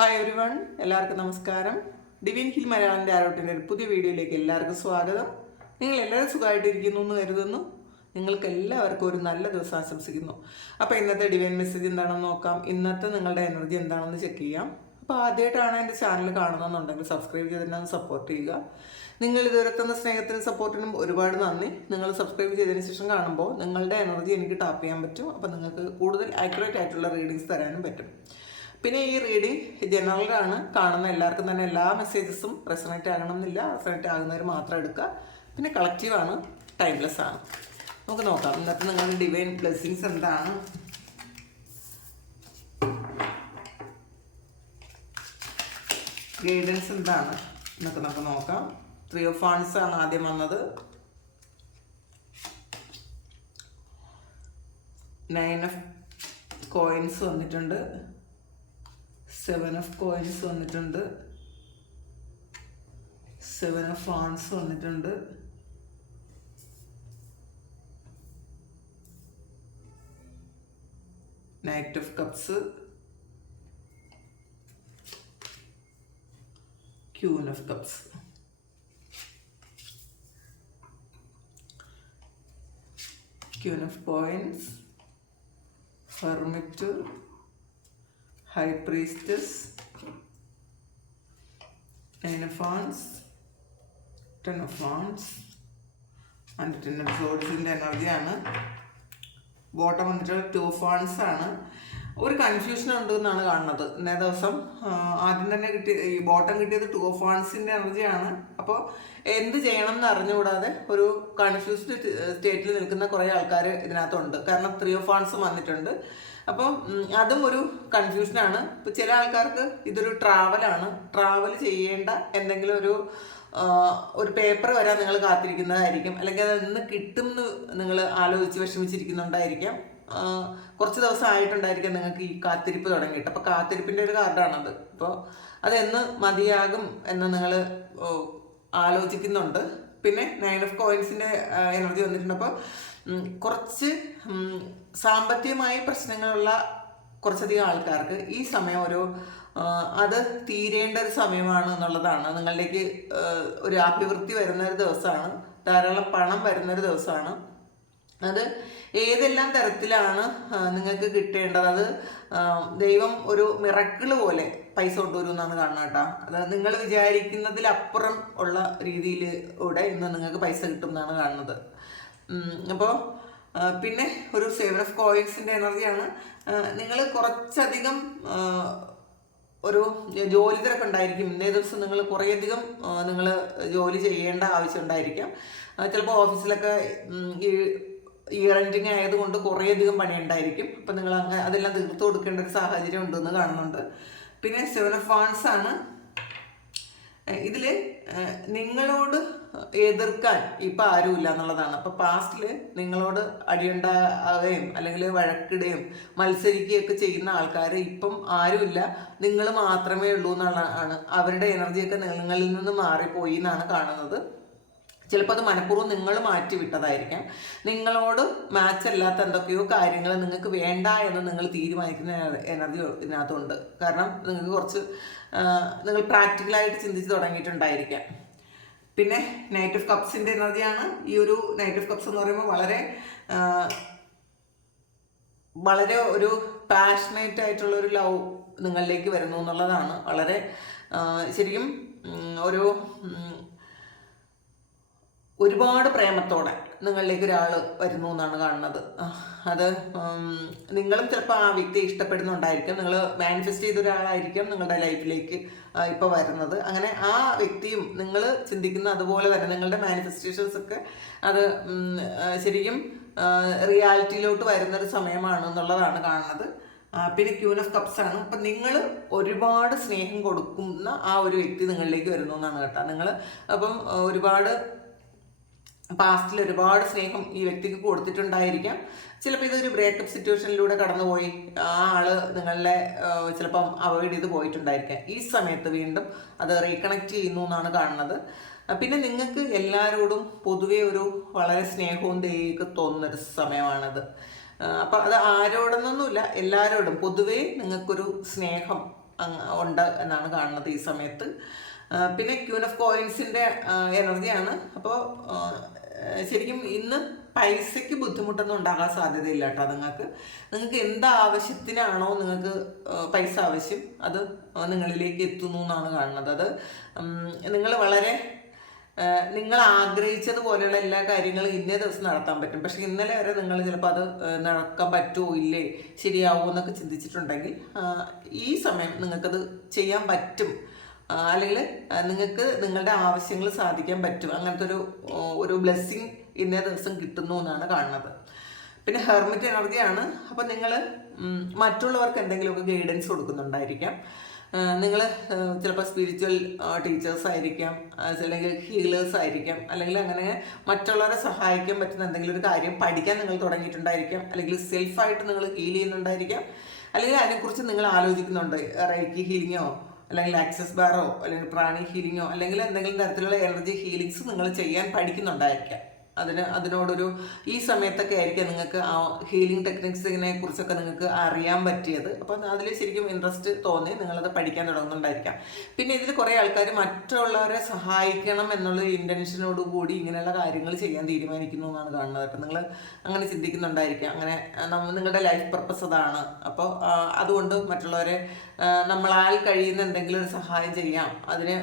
Hi every one, എല്ലാവർക്കും നമസ്കാരം. Divine hill മലയാളൻ്റെ ആരോട്ടിൻ്റെ ഒരു പുതിയ വീഡിയോയിലേക്ക് എല്ലാവർക്കും സ്വാഗതം. നിങ്ങൾ എല്ലാവരും സുഖമായിട്ടിരിക്കുന്നു എന്ന് കരുതുന്നു. നിങ്ങൾക്ക് എല്ലാവർക്കും ഒരു നല്ല ദിവസം ആശംസിക്കുന്നു. അപ്പോൾ ഇന്നത്തെ ഡിവൈൻ മെസ്സേജ് എന്താണെന്ന് നോക്കാം. ഇന്നത്തെ നിങ്ങളുടെ എനർജി എന്താണെന്ന് ചെക്ക് ചെയ്യാം. അപ്പോൾ ആദ്യമായിട്ടാണ് എൻ്റെ ചാനൽ കാണുന്നതെന്നുണ്ടെങ്കിൽ സബ്സ്ക്രൈബ് ചെയ്തിട്ട് സപ്പോർട്ട് ചെയ്യുക. നിങ്ങൾ ഇതുവരെ തന്ന സ്നേഹത്തിനും സപ്പോർട്ടിനും ഒരുപാട് നന്ദി. നിങ്ങൾ സബ്സ്ക്രൈബ് ചെയ്തതിന് ശേഷം കാണുമ്പോൾ നിങ്ങളുടെ എനർജി എനിക്ക് ടാപ്പ് ചെയ്യാൻ പറ്റും. അപ്പോൾ നിങ്ങൾക്ക് കൂടുതൽ ആക്യുറേറ്റ് ആയിട്ടുള്ള റീഡിങ്സ് തരാനും പറ്റും. പിന്നെ ഈ റീഡിംഗ് ജനറലാണ്. കാണുന്ന എല്ലാവർക്കും തന്നെ എല്ലാ മെസ്സേജസും റെസണേറ്റ് ആകണമെന്നില്ല. റെസണേറ്റ് ആകുന്നവർ മാത്രം എടുക്കുക. പിന്നെ കളക്റ്റീവാണ്, ടൈംലെസ് ആണ്. നമുക്ക് നോക്കാം ഇന്നത്തെ നിങ്ങളുടെ ഡിവൈൻ ബ്ലെസ്സിങ്സ് എന്താണ്. ഗൈഡൻസ് എന്താണ് എന്നൊക്കെ നമുക്ക് നോക്കാം. 3 of Wands ആണ് ആദ്യം വന്നത്. 9 of Coins വന്നിട്ടുണ്ട്. 7 of Coins വന്നിട്ടുണ്ട്. 7 of Wands വന്നിട്ടുണ്ട്. Knight of Cups, Queen of Cups. Queen of Coins, Hermit, High Priestess, 9 of Wands, 10 of Wands and 10 of Swords ൻ്റെ എനർജിയാണ്. ബോട്ടം വന്നിട്ട് 2 of Wands ആണ്. ഒരു കൺഫ്യൂഷൻ ഉണ്ട് എന്നാണ് കാണുന്നത്. ഇന്നേ ദിവസം ആദ്യം തന്നെ ഈ ബോട്ടം കിട്ടിയത് 2 of Wandsൻ്റെ എനർജിയാണ്. അപ്പോൾ എന്ത് ചെയ്യണം എന്ന് അറിഞ്ഞുകൂടാതെ ഒരു കൺഫ്യൂസ്ഡ് സ്റ്റേറ്റിൽ നിൽക്കുന്ന കുറേ ആൾക്കാർ ഇതിനകത്തുണ്ട്. കാരണം 3 of Wands വന്നിട്ടുണ്ട്. അപ്പം അതും ഒരു കൺഫ്യൂഷനാണ്. ഇപ്പം ചില ആൾക്കാർക്ക് ഇതൊരു ട്രാവലാണ്. ട്രാവൽ ചെയ്യേണ്ട എന്തെങ്കിലും ഒരു പേപ്പർ വരാൻ നിങ്ങൾ കാത്തിരിക്കുന്നതായിരിക്കും. അല്ലെങ്കിൽ അത് എന്ന് കിട്ടും എന്ന് നിങ്ങൾ ആലോചിച്ച് വിഷമിച്ചിരിക്കുന്നുണ്ടായിരിക്കാം. കുറച്ച് ദിവസം ആയിട്ടുണ്ടായിരിക്കാം നിങ്ങൾക്ക് ഈ കാത്തിരിപ്പ് തുടങ്ങിയിട്ട്. അപ്പോൾ കാത്തിരിപ്പിൻ്റെ ഒരു കാർഡാണത്. അപ്പോൾ അതെന്ന് മതിയാകും എന്ന് നിങ്ങൾ ആലോചിക്കുന്നുണ്ട്. പിന്നെ 9 of Coinsൻ്റെ എനർജി വന്നിട്ടുണ്ട്. അപ്പോൾ കുറച്ച് സാമ്പത്തികമായി പ്രശ്നങ്ങളുള്ള കുറച്ചധികം ആൾക്കാർക്ക് ഈ സമയം അത് തീരേണ്ട ഒരു സമയമാണ് എന്നുള്ളതാണ്. നിങ്ങളിലേക്ക് ഒരു അഭിവൃദ്ധി വരുന്ന ഒരു ദിവസമാണ്. ധാരാളം പണം വരുന്നൊരു ദിവസമാണ്. അത് ഏതെല്ലാം തരത്തിലാണ് നിങ്ങൾക്ക് കിട്ടേണ്ടത്. അത് ദൈവം ഒരു മിറക്കിൾ പോലെ പൈസ കൊണ്ടുവരും എന്നാണ് കാണുന്നത് കേട്ടോ. അത് നിങ്ങൾ വിചാരിക്കുന്നതിലപ്പുറം ഉള്ള രീതിയിലൂടെ ഇന്ന് നിങ്ങൾക്ക് പൈസ കിട്ടും എന്നാണ് കാണുന്നത്. അപ്പോൾ പിന്നെ ഒരു 7 of Coinsൻ്റെ എനർജിയാണ്. നിങ്ങൾ കുറച്ചധികം ഒരു ജോലി തിരക്ക് ഉണ്ടായിരിക്കും. ഇന്നേ ദിവസം നിങ്ങൾ കുറേയധികം നിങ്ങൾ ജോലി ചെയ്യേണ്ട ആവശ്യം ഉണ്ടായിരിക്കാം. ചിലപ്പോൾ ഓഫീസിലൊക്കെ ഈ ഇയർ എൻഡിങ് ആയതുകൊണ്ട് കുറേയധികം പണിയുണ്ടായിരിക്കും. അപ്പം നിങ്ങൾ അതെല്ലാം തീർത്തു കൊടുക്കേണ്ട ഒരു സാഹചര്യം ഉണ്ടെന്ന് കാണുന്നുണ്ട്. പിന്നെ 7 of Wands ആണ്. ഇതിൽ നിങ്ങളോട് എതിർക്കാൻ ഇപ്പം ആരുമില്ല എന്നുള്ളതാണ്. അപ്പോൾ പാസ്റ്റിൽ നിങ്ങളോട് അടിയുണ്ടാവുകയും അല്ലെങ്കിൽ വഴക്കിടുകയും മത്സരിക്കുകയൊക്കെ ചെയ്യുന്ന ആൾക്കാർ ഇപ്പം ആരുമില്ല, നിങ്ങൾ മാത്രമേ ഉള്ളൂ എന്നുള്ളതാണ്. അവരുടെ എനർജിയൊക്കെ നിങ്ങളിൽ നിന്ന് മാറിപ്പോയി എന്നാണ് കാണുന്നത്. ചിലപ്പോൾ അത് മനഃപൂർവ്വം നിങ്ങൾ മാറ്റി വിട്ടതായിരിക്കാം. നിങ്ങളോട് മാച്ച് അല്ലാത്ത എന്തൊക്കെയോ കാര്യങ്ങൾ നിങ്ങൾക്ക് വേണ്ട എന്ന് നിങ്ങൾ തീരുമാനിക്കുന്ന എനർജി ഇതിനകത്തുണ്ട്. കാരണം നിങ്ങൾക്ക് കുറച്ച് നിങ്ങൾ പ്രാക്ടിക്കലായിട്ട് ചിന്തിച്ച് തുടങ്ങിയിട്ടുണ്ടായിരിക്കാം. പിന്നെ നൈറ്റ് ഓഫ് കപ്സിൻ്റെ എനർജിയാണ്. ഈ ഒരു നൈറ്റ് ഓഫ് കപ്സ് എന്ന് പറയുമ്പോൾ വളരെ ഒരു പാഷനേറ്റ് ആയിട്ടുള്ള ഒരു ലവ് നിങ്ങളിലേക്ക് വരുന്നു എന്നുള്ളതാണ്. വളരെ ശരിക്കും ഒരുപാട് പ്രേമത്തോടെ നിങ്ങളിലേക്ക് ഒരാൾ വരുന്നു എന്നാണ് കാണുന്നത്. അത് നിങ്ങളും ചിലപ്പോൾ ആ വ്യക്തിയെ ഇഷ്ടപ്പെടുന്നുണ്ടായിരിക്കും. നിങ്ങൾ മാനിഫെസ്റ്റ് ചെയ്ത ഒരാളായിരിക്കും നിങ്ങളുടെ ലൈഫിലേക്ക് ഇപ്പോൾ വരുന്നത്. അങ്ങനെ ആ വ്യക്തിയും നിങ്ങൾ ചിന്തിക്കുന്ന അതുപോലെ തന്നെ നിങ്ങളുടെ മാനിഫെസ്റ്റേഷൻസ് ഒക്കെ അത് ശരിക്കും റിയാലിറ്റിയിലോട്ട് വരുന്നൊരു സമയമാണ് എന്നുള്ളതാണ് കാണുന്നത്. പിന്നെ ക്യൂൻ ഓഫ് കപ്സ് ആണ്. അപ്പം നിങ്ങൾ ഒരുപാട് സ്നേഹം കൊടുക്കുന്ന ആ ഒരു വ്യക്തി നിങ്ങളിലേക്ക് വരുന്നു എന്നാണ് കേട്ടോ. നിങ്ങൾ അപ്പം ഒരുപാട് പാസ്റ്റിൽ ഒരുപാട് സ്നേഹം ഈ വ്യക്തിക്ക് കൊടുത്തിട്ടുണ്ടായിരിക്കാം. ചിലപ്പോൾ ഇതൊരു ബ്രേക്കപ്പ് സിറ്റുവേഷനിലൂടെ കടന്നുപോയി ആ ആള് നിങ്ങളെ ചിലപ്പം അവോയ്ഡ് ചെയ്ത് പോയിട്ടുണ്ടായിരിക്കാം. ഈ സമയത്ത് വീണ്ടും അത് റീകണക്ട് ചെയ്യുന്നു എന്നാണ് കാണുന്നത്. പിന്നെ നിങ്ങൾക്ക് എല്ലാവരോടും പൊതുവെ വളരെ സ്നേഹവും ദയൊക്കെ തോന്നുന്നൊരു സമയമാണത്. അപ്പം അത് ആരോടെന്നൊന്നുമില്ല, എല്ലാവരോടും പൊതുവേ നിങ്ങൾക്കൊരു സ്നേഹം ഉണ്ട് എന്നാണ് കാണുന്നത് ഈ സമയത്ത്. പിന്നെ ക്യൂൻ ഓഫ് കോയിൻസിൻ്റെ എനർജിയാണ്. അപ്പോൾ ശരിക്കും ഇന്ന് പൈസയ്ക്ക് ബുദ്ധിമുട്ടൊന്നും ഉണ്ടാകാൻ സാധ്യതയില്ല കേട്ടോ. നിങ്ങൾക്ക് എന്താവശ്യത്തിനാണോ നിങ്ങൾക്ക് പൈസ ആവശ്യം, അത് നിങ്ങളിലേക്ക് എത്തുന്നു എന്നാണ് കാണുന്നത്. അത് നിങ്ങൾ വളരെ നിങ്ങൾ ആഗ്രഹിച്ചതുപോലെയുള്ള എല്ലാ കാര്യങ്ങളും ഇന്നേ ദിവസം നടത്താൻ പറ്റും. പക്ഷെ ഇന്നലെ വരെ നിങ്ങൾ ചിലപ്പോൾ അത് നടക്കാൻ പറ്റുമോ ഇല്ലേ, ശരിയാവുമോ എന്നൊക്കെ ചിന്തിച്ചിട്ടുണ്ടെങ്കിൽ ഈ സമയം നിങ്ങൾക്കത് ചെയ്യാൻ പറ്റും. അല്ലെങ്കിൽ നിങ്ങൾക്ക് നിങ്ങളുടെ ആവശ്യങ്ങൾ സാധിക്കാൻ പറ്റും. അങ്ങനത്തെ ഒരു ബ്ലെസ്സിങ് ഇന്നേ ദിവസം കിട്ടുന്നു എന്നാണ് കാണുന്നത്. പിന്നെ ഹെർമിറ്റ് എനർജിയാണ്. അപ്പോൾ നിങ്ങൾ മറ്റുള്ളവർക്ക് എന്തെങ്കിലുമൊക്കെ ഗൈഡൻസ് കൊടുക്കുന്നുണ്ടായിരിക്കാം. നിങ്ങൾ ചിലപ്പോൾ സ്പിരിച്വൽ ടീച്ചേഴ്സ് ആയിരിക്കാം, അല്ലെങ്കിൽ ഹീലേഴ്സ് ആയിരിക്കാം, അല്ലെങ്കിൽ അങ്ങനെ മറ്റുള്ളവരെ സഹായിക്കാൻ പറ്റുന്ന എന്തെങ്കിലും ഒരു കാര്യം പഠിക്കാൻ നിങ്ങൾ തുടങ്ങിയിട്ടുണ്ടായിരിക്കാം, അല്ലെങ്കിൽ സെൽഫായിട്ട് നിങ്ങൾ ഹീൽ ചെയ്യുന്നുണ്ടായിരിക്കാം, അല്ലെങ്കിൽ അതിനെക്കുറിച്ച് നിങ്ങൾ ആലോചിക്കുന്നുണ്ട്. റൈക്കി ഹീലിങ്ങോ, അല്ലെങ്കിൽ ആക്സസ് ബാറോ, അല്ലെങ്കിൽ പ്രാണി ഹീലിങ്ങോ, അല്ലെങ്കിൽ എന്തെങ്കിലും തരത്തിലുള്ള എനർജി ഹീലിങ്സ് നിങ്ങൾ ചെയ്യാൻ പഠിക്കുന്നുണ്ടായിരിക്കാം. അതിനോടൊരു ഈ സമയത്തൊക്കെ ആയിരിക്കും നിങ്ങൾക്ക് ആ ഹീലിംഗ് ടെക്നിക്സിനെ കുറിച്ചൊക്കെ നിങ്ങൾക്ക് അറിയാൻ പറ്റിയത്. അപ്പം അതിൽ ശരിക്കും ഇൻട്രസ്റ്റ് തോന്നി നിങ്ങളത് പഠിക്കാൻ തുടങ്ങുന്നുണ്ടായിരിക്കാം. പിന്നെ ഇതിൽ കുറേ ആൾക്കാർ മറ്റുള്ളവരെ സഹായിക്കണം എന്നുള്ള ഇൻറ്റൻഷനോട് കൂടി ഇങ്ങനെയുള്ള കാര്യങ്ങൾ ചെയ്യാൻ തീരുമാനിക്കുന്നു എന്നാണ് കാണുന്നത്. അപ്പം നിങ്ങൾ അങ്ങനെ ചിന്തിക്കുന്നുണ്ടായിരിക്കാം. അങ്ങനെ നിങ്ങളുടെ ലൈഫ് പർപ്പസ് അതാണ്. അപ്പോൾ അതുകൊണ്ട് മറ്റുള്ളവരെ നമ്മളാൽ കഴിയുന്ന എന്തെങ്കിലും ഒരു സഹായം ചെയ്യാം അതിന്.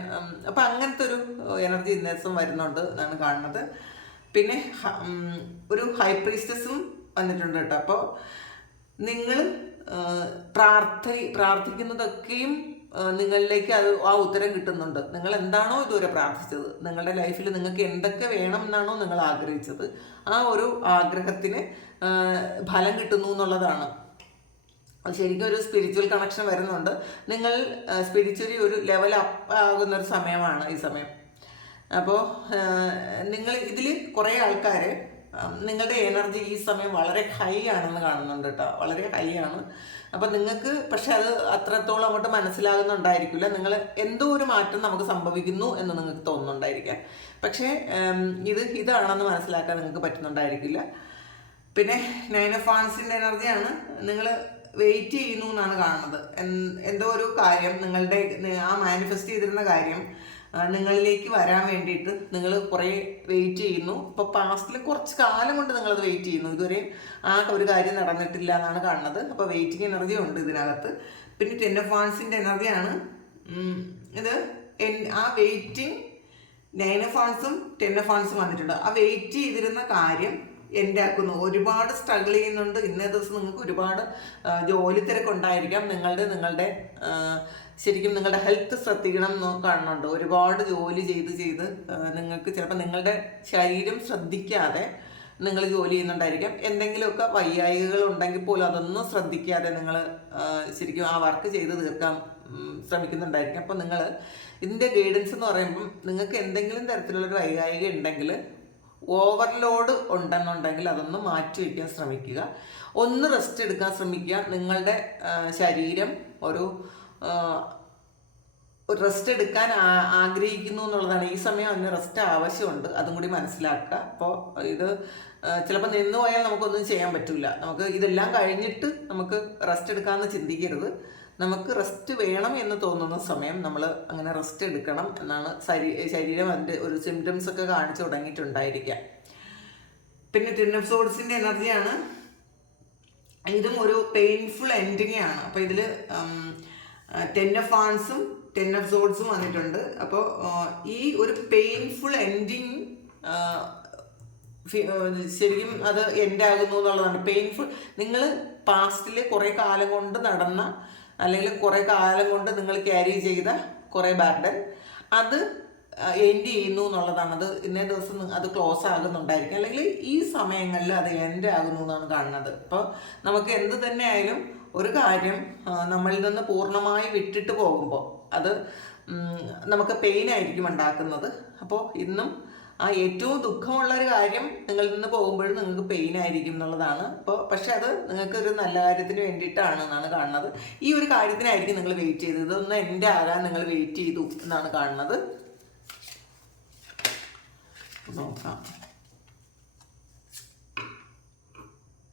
അപ്പം അങ്ങനത്തെ ഒരു എനർജി ഇന്നേസം വരുന്നുണ്ട് എന്നാണ് കാണുന്നത്. പിന്നെ ഒരു ഹൈ പ്രീസ്റ്റസും വന്നിട്ടുണ്ട് കേട്ടോ. അപ്പോൾ നിങ്ങൾ പ്രാർത്ഥിക്കുന്നതൊക്കെയും നിങ്ങളിലേക്ക് ആ ഉത്തരം കിട്ടുന്നുണ്ട്. നിങ്ങൾ എന്താണോ ഇതുവരെ പ്രാർത്ഥിച്ചത്, നിങ്ങളുടെ ലൈഫിൽ നിങ്ങൾക്ക് എന്തൊക്കെ വേണം എന്നാണോ നിങ്ങൾ ആഗ്രഹിച്ചത്, ആ ഒരു ആഗ്രഹത്തിന് ഫലം കിട്ടുന്നു എന്നുള്ളതാണ്. ശരിക്കും ഒരു സ്പിരിച്വൽ കണക്ഷൻ വരുന്നുണ്ട്. നിങ്ങൾ സ്പിരിച്വലി ഒരു ലെവൽ അപ്പ് ആകുന്നൊരു സമയമാണ് ഈ സമയം. അപ്പോൾ നിങ്ങൾ ഇതിൽ കുറേ ആൾക്കാർ നിങ്ങളുടെ എനർജി ഈ സമയം വളരെ ഹൈ ആണെന്ന് കാണുന്നുണ്ട് കേട്ടോ. വളരെ ഹൈ ആണ്. അപ്പം നിങ്ങൾക്ക് പക്ഷെ അത് അത്രത്തോളം അങ്ങോട്ട് മനസ്സിലാകുന്നുണ്ടായിരിക്കില്ല. നിങ്ങൾ എന്തോ ഒരു മാറ്റം നമുക്ക് സംഭവിക്കുന്നു എന്ന് നിങ്ങൾക്ക് തോന്നുന്നുണ്ടായിരിക്കാം. പക്ഷേ ഇതാണെന്ന് മനസ്സിലാക്കാൻ നിങ്ങൾക്ക് പറ്റുന്നുണ്ടായിരിക്കില്ല. പിന്നെ 9 ഓഫ് വാൻസിൻ്റെ എനർജിയാണ്. നിങ്ങൾ വെയിറ്റ് ചെയ്യുന്നു എന്നാണ് കാണുന്നത്. എന്തോ ഒരു കാര്യം നിങ്ങളുടെ ആ മാനിഫെസ്റ്റ് ചെയ്തിരുന്ന കാര്യം നിങ്ങളിലേക്ക് വരാൻ വേണ്ടിയിട്ട് നിങ്ങൾ കുറേ വെയിറ്റ് ചെയ്യുന്നു. ഇപ്പോൾ പാസ്റ്റിൽ കുറച്ച് കാലം കൊണ്ട് നിങ്ങളത് വെയിറ്റ് ചെയ്യുന്നു. ഇതുവരെ ആ ഒരു കാര്യം നടന്നിട്ടില്ല എന്നാണ് കാണുന്നത്. അപ്പോൾ വെയിറ്റിംഗ് എനർജി ഉണ്ട് ഇതിനകത്ത്. പിന്നെ 10 ഓഫ് വാൻസിൻ്റെ എനർജിയാണ്. ഇത് ആ വെയിറ്റിംഗ് 9 ഓഫ് വാൻസും 10 ഓഫ് വാൻസും വന്നിട്ടുണ്ട്. ആ വെയിറ്റ് ചെയ്തിരുന്ന കാര്യം എൻ്റെ ആക്കുന്നു. ഒരുപാട് സ്ട്രഗിൾ ചെയ്യുന്നുണ്ട്. ഇന്നേ ദിവസം നിങ്ങൾക്ക് ഒരുപാട് ജോലി തിരക്കുണ്ടായിരിക്കാം. നിങ്ങളുടെ ശരിക്കും നിങ്ങളുടെ ഹെൽത്ത് ശ്രദ്ധിക്കണം എന്ന് കാണുന്നുണ്ട്. ഒരുപാട് ജോലി ചെയ്ത് നിങ്ങൾക്ക് ചിലപ്പോൾ നിങ്ങളുടെ ശരീരം ശ്രദ്ധിക്കാതെ നിങ്ങൾ ജോലി ചെയ്യുന്നുണ്ടായിരിക്കാം. എന്തെങ്കിലുമൊക്കെ വയ്യായികൾ ഉണ്ടെങ്കിൽ പോലും അതൊന്നും ശ്രദ്ധിക്കാതെ നിങ്ങൾ ശരിക്കും ആ വർക്ക് ചെയ്ത് തീർക്കാൻ ശ്രമിക്കുന്നുണ്ടായിരിക്കും. അപ്പോൾ നിങ്ങൾ ഇതിൻ്റെ ഗൈഡൻസ് എന്ന് പറയുമ്പം നിങ്ങൾക്ക് എന്തെങ്കിലും തരത്തിലുള്ളൊരു വൈകായിക ഉണ്ടെങ്കിൽ, ഓവർലോഡ് ഉണ്ടെന്നുണ്ടെങ്കിൽ അതൊന്ന് മാറ്റി വയ്ക്കാൻ ശ്രമിക്കുക. ഒന്ന് റെസ്റ്റ് എടുക്കാൻ ശ്രമിക്കുക. നിങ്ങളുടെ ശരീരം ഒരു റെസ്റ്റ് എടുക്കാൻ ആഗ്രഹിക്കുന്നു എന്നുള്ളതാണ്. ഈ സമയം അതിന് റെസ്റ്റ് ആവശ്യമുണ്ട്. അതും കൂടി മനസ്സിലാക്കുക. അപ്പോൾ ഇത് ചിലപ്പോൾ നിന്ന് പോയാൽ നമുക്കൊന്നും ചെയ്യാൻ പറ്റില്ല. നമുക്ക് ഇതെല്ലാം കഴിഞ്ഞിട്ട് നമുക്ക് റെസ്റ്റ് എടുക്കാമെന്ന് ചിന്തിക്കരുത്. നമുക്ക് റെസ്റ്റ് വേണം എന്ന് തോന്നുന്ന സമയം നമ്മൾ അങ്ങനെ റെസ്റ്റ് എടുക്കണം എന്നാണ് ശരീരം അതിൻ്റെ ഒരു സിംറ്റംസ് ഒക്കെ കാണിച്ചു തുടങ്ങിയിട്ടുണ്ടായിരിക്കാം. പിന്നെ 10 ഓഫ് സോഡ്സിൻ്റെ എനർജിയാണ്. ഇതും ഒരു പെയിൻഫുൾ എൻഡിങ് ആണ്. അപ്പോൾ ഇതിൽ 10 ഓഫ് വാൻസും 10 ഓഫ് സോഡ്സും വന്നിട്ടുണ്ട്. അപ്പോൾ ഈ ഒരു പെയിൻഫുൾ എൻഡിങ് ശരിക്കും അത് എൻഡാകുന്നു എന്നുള്ളതാണ്. പെയിൻഫുൾ, നിങ്ങൾ പാസ്റ്റിൽ കുറേ കാലം കൊണ്ട് നടന്ന അല്ലെങ്കിൽ കുറേ കാലം കൊണ്ട് നിങ്ങൾ ക്യാരി ചെയ്ത കുറേ ബർഡൻ അത് എൻഡ് ചെയ്യുന്നു എന്നുള്ളതാണ്. അത് ഇന്നേ ദിവസം അത് ക്ലോസ് ആകുന്നുണ്ടായിരിക്കും, അല്ലെങ്കിൽ ഈ സമയങ്ങളിൽ അത് എൻഡ് ആകുന്നു എന്നാണ് കാണുന്നത്. അപ്പോൾ നമുക്ക് എന്ത് തന്നെ ആയാലും ഒരു കാര്യം നമ്മളിൽ നിന്ന് പൂർണ്ണമായി വിട്ടിട്ട് പോകുമ്പോൾ അത് നമുക്ക് പെയിൻ ആയിരിക്കും ഉണ്ടാക്കുന്നത്. അപ്പോൾ ഇന്നും ആ ഏറ്റവും ദുഃഖമുള്ളൊരു കാര്യം നിങ്ങളിൽ നിന്ന് പോകുമ്പോഴും നിങ്ങൾക്ക് പെയിൻ ആയിരിക്കും എന്നുള്ളതാണ്. അപ്പോൾ പക്ഷെ അത് നിങ്ങൾക്കൊരു നല്ല കാര്യത്തിന് വേണ്ടിയിട്ടാണ് എന്നാണ് കാണുന്നത്. ഈ ഒരു കാര്യത്തിനായിരിക്കും നിങ്ങൾ വെയിറ്റ് ചെയ്തത്. ഇതൊന്ന് എൻ്റെ ആകാൻ നിങ്ങൾ വെയിറ്റ് ചെയ്തു എന്നാണ് കാണുന്നത്. നോക്കാം.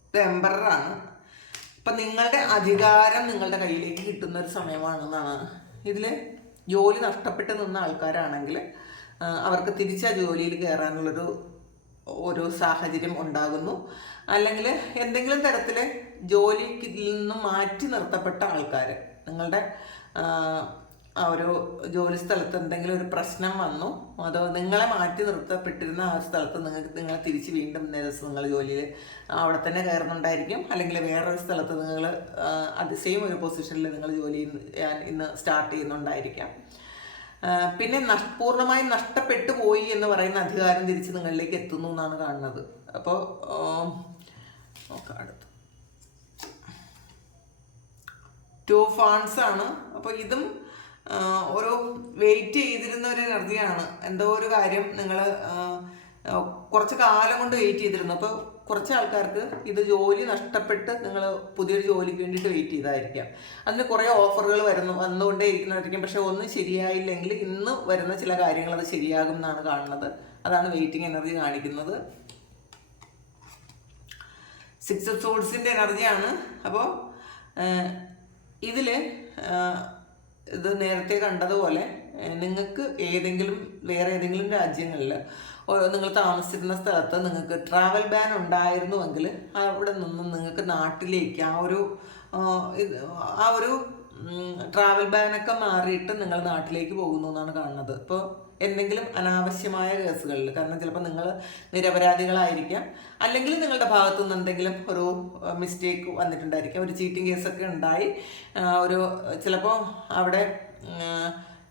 ഇത് എംപററാണ്. അപ്പം നിങ്ങളുടെ അധികാരം നിങ്ങളുടെ കയ്യിലേക്ക് കിട്ടുന്ന ഒരു സമയമാണെന്നാണ് ഇതിൽ. ജോലി നഷ്ടപ്പെട്ട് നിന്ന ആൾക്കാരാണെങ്കിൽ അവർക്ക് തിരിച്ച ജോലിയിൽ കയറാനുള്ളൊരു ഒരു സാഹചര്യം ഉണ്ടാകുന്നു. അല്ലെങ്കിൽ എന്തെങ്കിലും തരത്തിൽ ജോലിയിൽ നിന്നും മാറ്റി നിർത്തപ്പെട്ട ആൾക്കാർ, നിങ്ങളുടെ ആ ഒരു ജോലി സ്ഥലത്ത് എന്തെങ്കിലും ഒരു പ്രശ്നം വന്നു, അതോ നിങ്ങളെ മാറ്റി നിർത്തപ്പെട്ടിരുന്ന ആ ഒരു സ്ഥലത്ത് നിങ്ങളെ തിരിച്ച് വീണ്ടും ദിവസം നിങ്ങൾ ജോലിയിൽ അവിടെ തന്നെ കയറുന്നുണ്ടായിരിക്കും. അല്ലെങ്കിൽ വേറൊരു സ്ഥലത്ത് നിങ്ങൾ അതിശയം ഒരു പൊസിഷനിൽ നിങ്ങൾ ജോലി ഇന്ന് സ്റ്റാർട്ട് ചെയ്യുന്നുണ്ടായിരിക്കാം. പിന്നെ പൂർണ്ണമായും നഷ്ടപ്പെട്ടു പോയി എന്ന് പറയുന്ന അധികാരം തിരിച്ച് നിങ്ങളിലേക്ക് എത്തുന്നു എന്നാണ് കാണുന്നത്. അപ്പോൾ നോക്കാം അടുത്ത് 2 ഫാൻസ് ആണ്. അപ്പോൾ ഇതും ഒരു വെയിറ്റ് ചെയ്തിരുന്ന ഒരു എനർജിയാണ്. എന്തോ ഒരു കാര്യം നിങ്ങൾ കുറച്ച് കാലം കൊണ്ട് വെയിറ്റ് ചെയ്തിരുന്നു. അപ്പോൾ കുറച്ച് ആൾക്കാർക്ക് ഇത് ജോലി നഷ്ടപ്പെട്ട് നിങ്ങൾ പുതിയൊരു ജോലിക്ക് വേണ്ടിയിട്ട് വെയിറ്റ് ചെയ്തായിരിക്കാം. അതിന് കുറേ ഓഫറുകൾ വന്നുകൊണ്ടേ ഇരിക്കുന്നതായിരിക്കും. പക്ഷെ ഒന്നും ശരിയായില്ലെങ്കിൽ ഇന്ന് വരുന്ന ചില കാര്യങ്ങൾ അത് ശരിയാകും എന്നാണ് കാണുന്നത്. അതാണ് വെയിറ്റിംഗ് എനർജി കാണിക്കുന്നത്. 6 ഓഫ് സോഡ്സിൻ്റെ എനർജിയാണ്. അപ്പോൾ ഇതിൽ ഇത് നേരത്തെ കണ്ടതുപോലെ നിങ്ങൾക്ക് വേറെ ഏതെങ്കിലും രാജ്യങ്ങളിൽ നിങ്ങൾ താമസിച്ചിരുന്ന സ്ഥലത്ത് നിങ്ങൾക്ക് ട്രാവൽ ബാൻ ഉണ്ടായിരുന്നുവെങ്കിൽ അവിടെ നിന്നും നിങ്ങൾക്ക് നാട്ടിലേക്ക് ആ ഒരു ട്രാവൽ ബാനൊക്കെ മാറിയിട്ട് നിങ്ങൾ നാട്ടിലേക്ക് പോകുന്നു എന്നാണ് കാണുന്നത്. ഇപ്പോൾ എന്തെങ്കിലും അനാവശ്യമായ കേസുകളിൽ, കാരണം ചിലപ്പോൾ നിങ്ങൾ നിരപരാധികളായിരിക്കാം, അല്ലെങ്കിൽ നിങ്ങളുടെ ഭാഗത്തു നിന്ന് എന്തെങ്കിലും ഒരു മിസ്റ്റേക്ക് വന്നിട്ടുണ്ടായിരിക്കാം. ഒരു ചീറ്റിംഗ് കേസൊക്കെ ഉണ്ടായി ചിലപ്പോൾ അവിടെ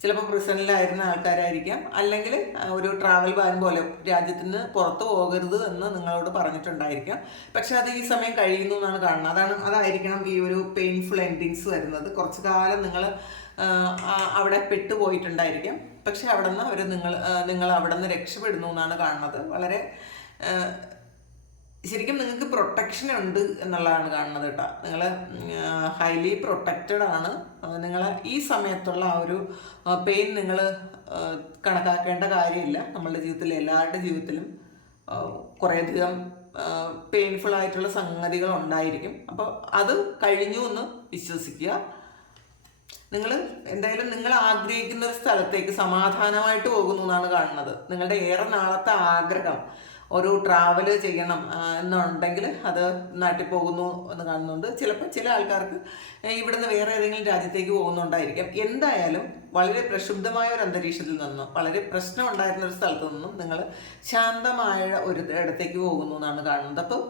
ചിലപ്പോൾ പ്രിസണിലായിരുന്ന ആൾക്കാരായിരിക്കാം, അല്ലെങ്കിൽ ഒരു ട്രാവൽ ബാൻ പോലെ രാജ്യത്തിന് പുറത്ത് പോകരുത് എന്ന് നിങ്ങളോട് പറഞ്ഞിട്ടുണ്ടായിരിക്കാം. പക്ഷെ അത് ഈ സമയം കഴിയുന്നു എന്നാണ് കാണുന്നത്. അതായിരിക്കണം ഈ ഒരു പെയിൻഫുൾ എൻഡിങ്സ് വരുന്നത്. കുറച്ച് കാലം നിങ്ങൾ അവിടെ പെട്ടുപോയിട്ടുണ്ടായിരിക്കാം. പക്ഷെ അവിടെ നിന്ന് നിങ്ങൾ അവിടെ നിന്ന് രക്ഷപ്പെടുന്നു എന്നാണ് കാണുന്നത്. വളരെ ശരിക്കും നിങ്ങൾക്ക് പ്രൊട്ടക്ഷൻ ഉണ്ട് എന്നുള്ളതാണ് കാണുന്നത് കേട്ടോ. നിങ്ങൾ ഹൈലി പ്രൊട്ടക്റ്റഡ് ആണ്. നിങ്ങൾ ഈ സമയത്തുള്ള ആ ഒരു പെയിൻ നിങ്ങൾ കണക്കാക്കേണ്ട കാര്യമില്ല. നമ്മളുടെ ജീവിതത്തിൽ എല്ലാവരുടെ ജീവിതത്തിലും കുറേയധികം പെയിൻഫുൾ ആയിട്ടുള്ള സംഗതികൾ ഉണ്ടായിരിക്കും. അപ്പോൾ അത് കഴിഞ്ഞു എന്ന് വിശ്വസിക്കുക. എന്തായാലും നിങ്ങൾ ആഗ്രഹിക്കുന്ന ഒരു സ്ഥലത്തേക്ക് സമാധാനമായിട്ട് പോകുന്നു എന്നാണ് കാണുന്നത്. നിങ്ങളുടെ ഏറെ നാളത്തെ ആഗ്രഹം ഒരു ട്രാവൽ ചെയ്യണം എന്നുണ്ടെങ്കിൽ അത് നാട്ടിൽ പോകുന്നു എന്ന് കാണുന്നുണ്ട്. ചിലപ്പോൾ ചില ആൾക്കാർക്ക് ഇവിടുന്ന് വേറെ ഏതെങ്കിലും രാജ്യത്തേക്ക് പോകുന്നുണ്ടായിരിക്കാം. എന്തായാലും വളരെ പ്രക്ഷുബ്ധമായ ഒരു അന്തരീക്ഷത്തിൽ നിന്നും, വളരെ പ്രശ്നം ഉണ്ടായിരുന്ന ഒരു സ്ഥലത്തു നിന്നും നിങ്ങൾ ശാന്തമായ ഒരു ഇടത്തേക്ക് പോകുന്നു എന്നാണ് കാണുന്നത്. അപ്പോൾ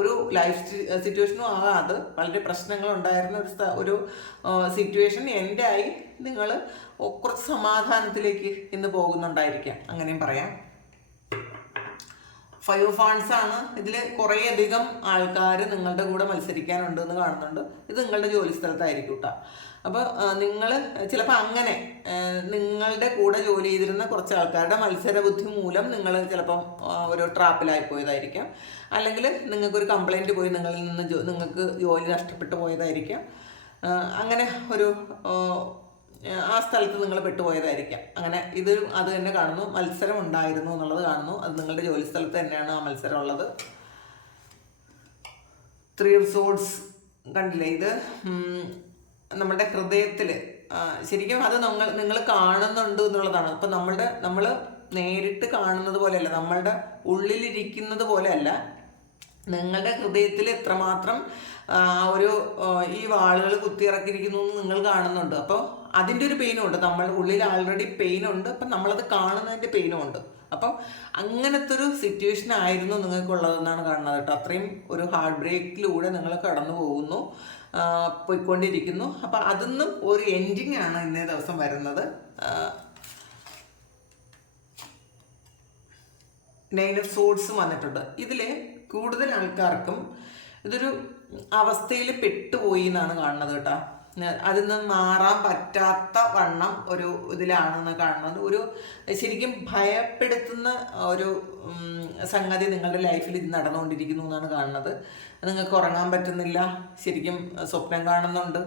ഒരു ലൈഫ് സിറ്റുവേഷനും ആകാതെ വളരെ പ്രശ്നങ്ങൾ ഉണ്ടായിരുന്ന ഒരു സിറ്റുവേഷൻ എൻ്റെ ആയി നിങ്ങൾ കുറച്ച് സമാധാനത്തിലേക്ക് ഇന്ന് പോകുന്നുണ്ടായിരിക്കാം, അങ്ങനെയും പറയാം. 5 ഫാൻസ് ആണ്. ഇതിൽ കുറേയധികം ആൾക്കാർ നിങ്ങളുടെ കൂടെ മത്സരിക്കാനുണ്ട് എന്ന് കാണുന്നുണ്ട്. ഇത് നിങ്ങളുടെ ജോലി സ്ഥലത്തായിരിക്കും കേട്ടോ. അപ്പോൾ നിങ്ങൾ ചിലപ്പോൾ അങ്ങനെ നിങ്ങളുടെ കൂടെ ജോലി ചെയ്തിരുന്ന കുറച്ച് ആൾക്കാരുടെ മത്സരബുദ്ധി മൂലം നിങ്ങൾ ചിലപ്പം ഒരു ട്രാപ്പിലായി പോയതായിരിക്കാം. അല്ലെങ്കിൽ നിങ്ങൾക്കൊരു കംപ്ലൈൻറ്റ് പോയി നിങ്ങൾക്ക് ജോലി നഷ്ടപ്പെട്ടു പോയതായിരിക്കാം. അങ്ങനെ ഒരു ആ സ്ഥലത്ത് നിങ്ങൾ പെട്ടുപോയതായിരിക്കാം. അങ്ങനെ അത് തന്നെ കാണുന്നു. മത്സരം ഉണ്ടായിരുന്നു എന്നുള്ളത് കാണുന്നു. അത് നിങ്ങളുടെ ജോലി സ്ഥലത്ത് തന്നെയാണ് ആ മത്സരം ഉള്ളത്. 3 ഓഫ് സോഡ്സ് കണ്ടില്ലേ? ഇത് നമ്മുടെ ഹൃദയത്തിൽ ശരിക്കും അത് നിങ്ങൾ കാണുന്നുണ്ട് എന്നുള്ളതാണ്. അപ്പം നമ്മൾ നേരിട്ട് കാണുന്നത് പോലെയല്ല, നമ്മളുടെ ഉള്ളിലിരിക്കുന്നത് പോലെയല്ല. നിങ്ങളുടെ ഹൃദയത്തിൽ എത്രമാത്രം ഈ വാളുകൾ കുത്തിയിറക്കിയിരിക്കുന്നു എന്ന് നിങ്ങൾ കാണുന്നുണ്ട്. അപ്പോൾ അതിൻ്റെ ഒരു പെയിനും ഉണ്ട്. നമ്മളുടെ ഉള്ളിൽ ആൾറെഡി പെയിനുണ്ട്. അപ്പം നമ്മളത് കാണുന്നതിൻ്റെ പെയിനും ഉണ്ട്. അപ്പം അങ്ങനത്തെ ഒരു സിറ്റുവേഷൻ ആയിരുന്നു നിങ്ങൾക്കുള്ളതെന്നാണ് കാണുന്നത് കേട്ടോ. അത്രയും ഒരു ഹാർട്ട് ബ്രേക്കിലൂടെ നിങ്ങൾ കടന്നു പോയിക്കൊണ്ടിരിക്കുന്നു. അപ്പം അതിന്നും ഒരു എൻഡിങ് ആണ് ഇന്നേ ദിവസം വരുന്നത്. 9 ഓഫ് സോഡ്സും വന്നിട്ടുണ്ട്. ഇതിൽ കൂടുതൽ ആൾക്കാർക്കും ഇതൊരു അവസ്ഥയിൽ പെട്ടുപോയി എന്നാണ് കാണുന്നത് കേട്ടോ. അതിൽ നിന്ന് മാറാൻ പറ്റാത്ത വണ്ണം ഒരു ഇതിലാണെന്ന് കാണുന്നത്. ശരിക്കും ഭയപ്പെടുത്തുന്ന ഒരു സംഗതി നിങ്ങളുടെ ലൈഫിൽ ഇത് നടന്നുകൊണ്ടിരിക്കുന്നു എന്നാണ് കാണുന്നത്. നിങ്ങൾക്ക് ഉറങ്ങാൻ പറ്റുന്നില്ല, ശരിക്കും സ്വപ്നം കാണുന്നുണ്ട്,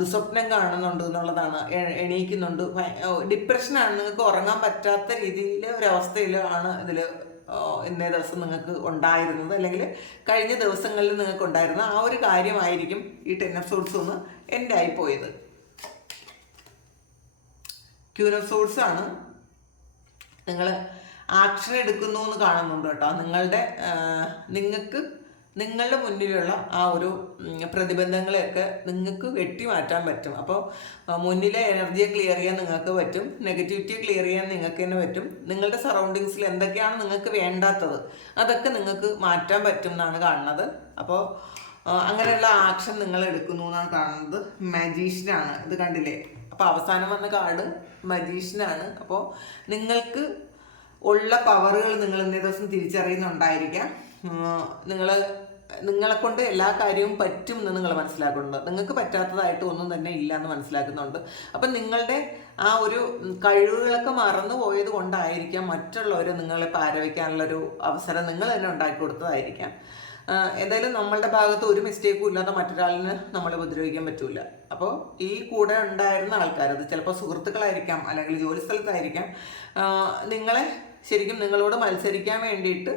ദുസ്വപ്നം കാണുന്നുണ്ട് എന്നുള്ളതാണ്. എണീക്കുന്നുണ്ട്, ഡിപ്രഷനാണ്. നിങ്ങൾക്ക് ഉറങ്ങാൻ പറ്റാത്ത രീതിയിൽ ഒരവസ്ഥയിലാണ് ഇതിൽ ഇന്നേ ദിവസം നിങ്ങൾക്ക് ഉണ്ടായിരുന്നത്, അല്ലെങ്കിൽ കഴിഞ്ഞ ദിവസങ്ങളിൽ നിങ്ങൾക്ക് ഉണ്ടായിരുന്ന ആ ഒരു കാര്യമായിരിക്കും ഈ 10 ഓഫ് സോർട്സ് ഒന്ന് എൻ്റെ ആയിപ്പോയത്. ക്യൂൻ ഓഫ് സോർട്സ് ആണ്. നിങ്ങൾ ആക്ഷൻ എടുക്കുന്നു എന്ന് കാണുന്നുണ്ട് കേട്ടോ. നിങ്ങളുടെ മുന്നിലുള്ള ആ ഒരു പ്രതിബന്ധങ്ങളെയൊക്കെ നിങ്ങൾക്ക് വെട്ടിമാറ്റാൻ പറ്റും. അപ്പോൾ മുന്നിലെ എനർജിയെ ക്ലിയർ ചെയ്യാൻ നിങ്ങൾക്ക് പറ്റും, നെഗറ്റിവിറ്റിയെ ക്ലിയർ ചെയ്യാൻ നിങ്ങൾക്ക് തന്നെ പറ്റും. നിങ്ങളുടെ സറൗണ്ടിങ്സിൽ എന്തൊക്കെയാണ് നിങ്ങൾക്ക് വേണ്ടാത്തത് അതൊക്കെ നിങ്ങൾക്ക് മാറ്റാൻ പറ്റും എന്നാണ് കാണുന്നത്. അപ്പോൾ അങ്ങനെയുള്ള ആക്ഷൻ നിങ്ങൾ എടുക്കുന്നു എന്നാണ് കാണുന്നത്. മജീഷ്യനാണ് ഇത്, കണ്ടില്ലേ? അപ്പോൾ അവസാനം വന്ന കാർഡ് മജീഷ്യനാണ്. അപ്പോൾ നിങ്ങൾക്ക് ഉള്ള പവറുകൾ നിങ്ങൾ ഇന്നേ ദിവസം തിരിച്ചറിയുന്നുണ്ടായിരിക്കാം. നിങ്ങളെ കൊണ്ട് എല്ലാ കാര്യവും പറ്റും എന്ന് നിങ്ങൾ മനസ്സിലാക്കുന്നുണ്ട്. നിങ്ങൾക്ക് പറ്റാത്തതായിട്ട് ഒന്നും തന്നെ ഇല്ല എന്ന് മനസ്സിലാക്കുന്നുണ്ട്. അപ്പം നിങ്ങളുടെ ആ ഒരു കഴിവുകളൊക്കെ മറന്നു പോയത് കൊണ്ടായിരിക്കാം മറ്റുള്ളവർ നിങ്ങളെ പാരവയ്ക്കാനുള്ളൊരു അവസരം നിങ്ങൾ തന്നെ ഉണ്ടാക്കി കൊടുത്തതായിരിക്കാം. എന്തായാലും നമ്മളുടെ ഭാഗത്ത് ഒരു മിസ്റ്റേക്കും ഇല്ലാതെ മറ്റൊരാളിന് നമ്മളെ ഉപദ്രവിക്കാൻ പറ്റൂല. അപ്പോൾ ഈ കൂടെ ഉണ്ടായിരുന്ന ആൾക്കാർ, അത് ചിലപ്പോൾ സുഹൃത്തുക്കളായിരിക്കാം, അല്ലെങ്കിൽ ജോലി സ്ഥലത്തായിരിക്കാം, നിങ്ങളെ ശരിക്കും നിങ്ങളോട് മത്സരിക്കാൻ വേണ്ടിയിട്ട്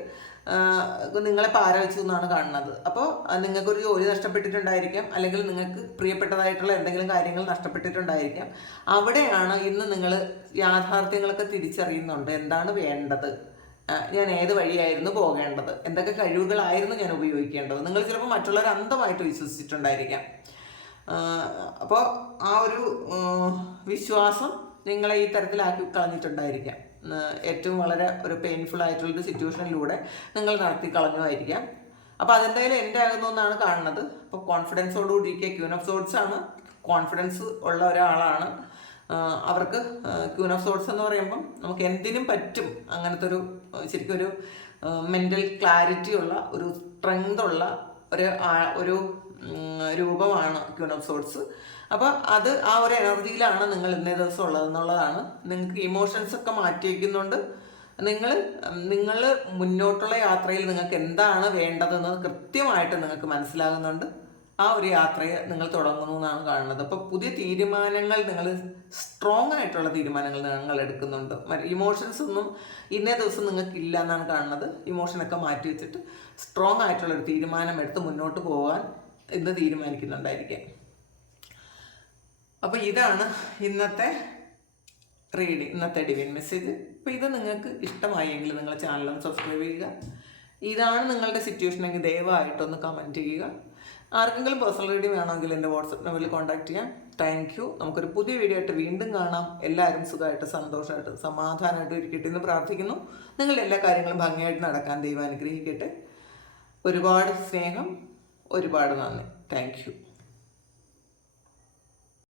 നിങ്ങളെ പാരവെച്ചു എന്നാണ് കാണുന്നത്. അപ്പോൾ നിങ്ങൾക്കൊരു ജോലി നഷ്ടപ്പെട്ടിട്ടുണ്ടായിരിക്കാം, അല്ലെങ്കിൽ നിങ്ങൾക്ക് പ്രിയപ്പെട്ടതായിട്ടുള്ള എന്തെങ്കിലും കാര്യങ്ങൾ നഷ്ടപ്പെട്ടിട്ടുണ്ടായിരിക്കാം. അവിടെയാണ് ഇന്ന് നിങ്ങൾ യാഥാർത്ഥ്യങ്ങളൊക്കെ തിരിച്ചറിയുന്നുണ്ട്. എന്താണ് വേണ്ടത്, ഞാൻ ഏത് വഴിയായിരുന്നു പോകേണ്ടത്, എന്തൊക്കെ കഴിവുകളായിരുന്നു ഞാൻ ഉപയോഗിക്കേണ്ടത്. നിങ്ങൾ ചിലപ്പോൾ മറ്റുള്ളവർ അന്ധമായിട്ട് വിശ്വസിച്ചിട്ടുണ്ടായിരിക്കാം. അപ്പോൾ ആ ഒരു വിശ്വാസം നിങ്ങളെ ഈ തരത്തിലാക്കി കളഞ്ഞിട്ടുണ്ടായിരിക്കാം. ഏറ്റവും വളരെ ഒരു പെയിൻഫുൾ ആയിട്ടുള്ളൊരു സിറ്റുവേഷനിലൂടെ നിങ്ങൾ നടത്തി കളഞ്ഞുമായിരിക്കാം. അപ്പോൾ അതെന്തായാലും എൻ്റെ ആകുന്നു എന്നാണ് കാണുന്നത്. അപ്പോൾ കോൺഫിഡൻസോടുകൂടിയിരിക്കുക. ക്യൂൻ ഓഫ് സോർട്സ് ആണ്, കോൺഫിഡൻസ് ഉള്ള ഒരാളാണ്. അവർക്ക് ക്യൂൻ ഓഫ് സോർട്സ് എന്ന് പറയുമ്പം നമുക്ക് എന്തിനും പറ്റും, അങ്ങനത്തെ ഒരു ശരിക്കും ഒരു മെൻ്റൽ ക്ലാരിറ്റി ഉള്ള, ഒരു സ്ട്രെങ്ത് ഉള്ള ഒരു രൂപമാണ് ക്യൂൻ ഓഫ് സോർട്സ്. അപ്പോൾ അത് ആ ഒരു എനർജിയിലാണ് നിങ്ങൾ ഇന്നേ ദിവസം ഉള്ളതെന്നുള്ളതാണ്. നിങ്ങൾക്ക് ഇമോഷൻസ് ഒക്കെ മാറ്റി വയ്ക്കുന്നുണ്ട്. നിങ്ങൾ മുന്നോട്ടുള്ള യാത്രയിൽ നിങ്ങൾക്ക് എന്താണ് വേണ്ടതെന്ന് കൃത്യമായിട്ട് നിങ്ങൾക്ക് മനസ്സിലാകുന്നുണ്ട്. ആ ഒരു യാത്രയെ നിങ്ങൾ തുടങ്ങുന്നു എന്നാണ് കാണുന്നത്. അപ്പോൾ പുതിയ തീരുമാനങ്ങൾ, നിങ്ങൾ സ്ട്രോങ് ആയിട്ടുള്ള തീരുമാനങ്ങൾ നിങ്ങൾ എടുക്കുന്നുണ്ട്. ഇമോഷൻസ് ഒന്നും ഇന്നേ ദിവസം നിങ്ങൾക്ക് ഇല്ല എന്നാണ് കാണുന്നത്. ഇമോഷനൊക്കെ മാറ്റി വെച്ചിട്ട് സ്ട്രോങ് ആയിട്ടുള്ളൊരു തീരുമാനം എടുത്ത് മുന്നോട്ട് പോകാൻ ഇന്ന് തീരുമാനിക്കുന്നുണ്ടായിരിക്കാം. അപ്പോൾ ഇതാണ് ഇന്നത്തെ റീഡിങ്, ഇന്നത്തെ ഡിവൈൻ മെസ്സേജ്. അപ്പോൾ ഇത് നിങ്ങൾക്ക് ഇഷ്ടമായെങ്കിൽ നിങ്ങൾ ചാനലൊന്ന് സബ്സ്ക്രൈബ് ചെയ്യുക. ഇതാണ് നിങ്ങളുടെ സിറ്റുവേഷൻ എങ്കിൽ ദയവായിട്ടൊന്ന് കമൻറ്റ് ചെയ്യുക. ആർക്കെങ്കിലും പേഴ്സണൽ റീഡിങ് വേണമെങ്കിൽ എൻ്റെ വാട്സപ്പ് നമ്പറിൽ കോൺടാക്ട് ചെയ്യാം. Thank you. നമുക്കൊരു പുതിയ വീഡിയോ ആയിട്ട് വീണ്ടും കാണാം. എല്ലാവരും സുഖമായിട്ട് സന്തോഷമായിട്ട് സമാധാനമായിട്ട് ഇരിക്കട്ടെ എന്ന് പ്രാർത്ഥിക്കുന്നു. നിങ്ങളുടെ എല്ലാ കാര്യങ്ങളും ഭംഗിയായിട്ട് നടക്കാൻ ദൈവം അനുഗ്രഹിക്കട്ടെ. ഒരുപാട് സ്നേഹം, ഒരുപാട് നന്ദി. Thank you.